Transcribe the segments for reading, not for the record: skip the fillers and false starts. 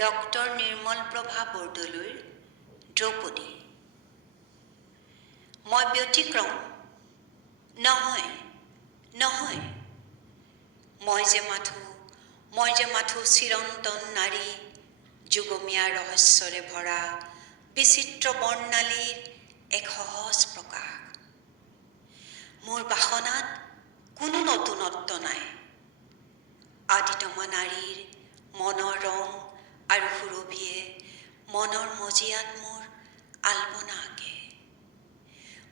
Doctor Nirmal Prabha বৰদলৈৰ দ্ৰৌপদী। মই ব্যতিক্ৰম নহয়, নহয়। মই যে মাথো চিৰন্তন নাৰী, যুগমীয়া ৰহস্যৰে ভৰা বিচিত্ৰ বৰ্ণালীৰ এক সহজ প্ৰকাশ। মোৰ বাসনাত কোনো নতুনত্ব নাই। আদিতমা নাৰীৰ মনৰ ৰং আৰু সুৰভিয়ে মনৰ মজিয়াত মোৰ আলপনা আঁকে।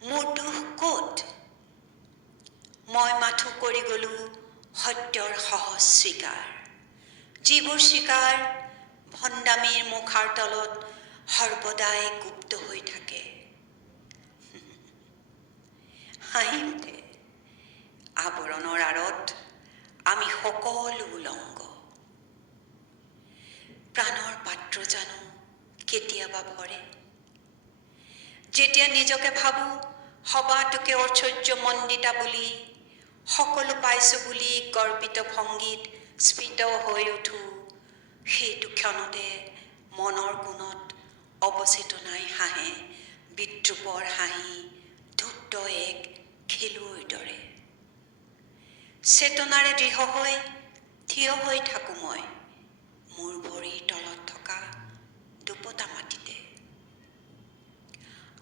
মোৰ দুখ ক'ত? মই মাথো কৰি গ'লো সত্যৰ সহজ স্বীকাৰ, যিবোৰ স্বীকাৰ ভণ্ডামীৰ মুখাৰ তলত সৰ্বদাই গুপ্ত হৈ থাকে। হাঁহি উঠে। আৱৰণৰ আঁৰত আমি সকলো উলংগ। প্ৰাণৰ পাত্ৰ জানো কেতিয়াবা ভৰে? যেতিয়া নিজকে ভাবোঁ সবাতোকে ঐশ্বৰ্যমণ্ডিতা বুলি, সকলো পাইছোঁ বুলি গৰ্বিত ভংগীত স্ফীত হৈ উঠোঁ, সেইটো ক্ষণতে মনৰ কোণত অৱচেতনাই হাঁহে বিদ্ৰূপৰ হাঁহি, ধূৰ্ত এক খেলুৱৈৰ দৰে। চেতনাৰে দৃঢ় হৈ থিয় হৈ থাকোঁ মই মোৰ ভৰিৰ তলত থকা দুপতা মাটিতে।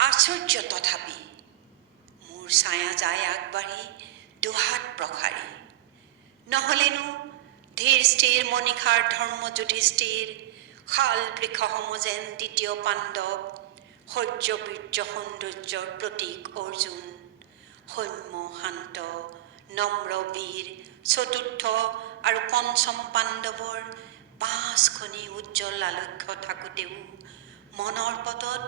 আশ্চৰ্য তথাপি মোৰ ছায়া যায় আগবাঢ়ি দুহাত প্ৰসাৰি। নহ'লেনো ধীৰ স্থিৰ মণিষাৰ ধৰ্ম যুধিষ্ঠিৰ, শাল বৃক্ষসম যেন দ্বিতীয় পাণ্ডৱ, শৌৰ্য বীৰ্য সৌন্দৰ্যৰ প্ৰতীক অৰ্জুন, সৌম্য শান্ত নম্ৰ বীৰ চতুৰ্থ আৰু পঞ্চম পাণ্ডৱৰ পাঁচখনি উজ্জ্বল আলক্ষ্য থাকোঁতেও মনৰ পটত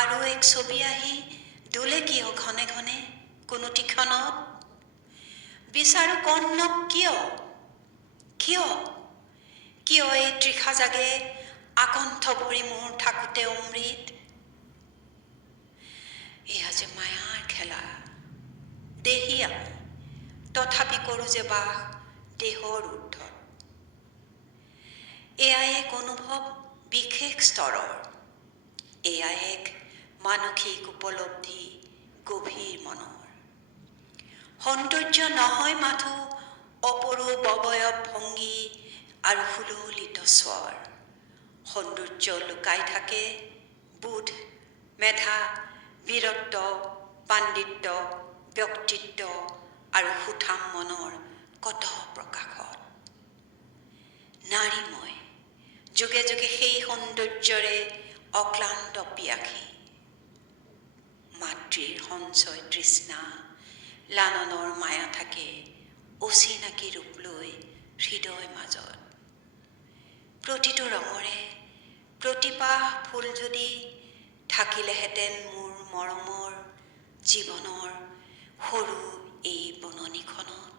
আৰু এক ছবি আহি দোলে কিয় ঘনে ঘনে কোনোটি ক্ষণত? বিচাৰো কৰ্ণক কিয়? কিয়? কিয় এই তৃষা জাগে আকণ্ঠ ভৰি মোৰ থাকোঁতে অমৃত? এয়া যে মায়াৰ খেলা, দেহী আমি, তথাপি কৰোঁ যে বাস দেহৰ ঊৰ্ধত। এয়া এক অনুভৱ বিশেষ স্তৰৰ, এয়া এক মানসিক উপলব্ধি গভীৰ মনৰ। সৌন্দৰ্য নহয় মাথো অপৰূপ অৱয়ব ভংগী আৰু সুললিত স্বৰ। সৌন্দৰ্য লুকাই থাকে বোধ, মেধা, বীৰত্ব, পাণ্ডিত্য, ব্যক্তিত্ব আৰু সুঠাম মনৰ কত প্ৰকাশত। নাৰী মই, যুগে যুগে সেই সৌন্দৰ্যৰে অক্লান্ত পিয়াসী। মাতৃৰ সঞ্চয় তৃষ্ণা, লালনৰ মায়া থাকে অচিনাকি ৰূপ লৈ হৃদয় মাজত। প্ৰতিটো ৰঙৰে প্ৰতিপাহ ফুল যদি থাকিলেহেঁতেন মোৰ মৰমৰ জীৱনৰ সৰু এই বননিখনত।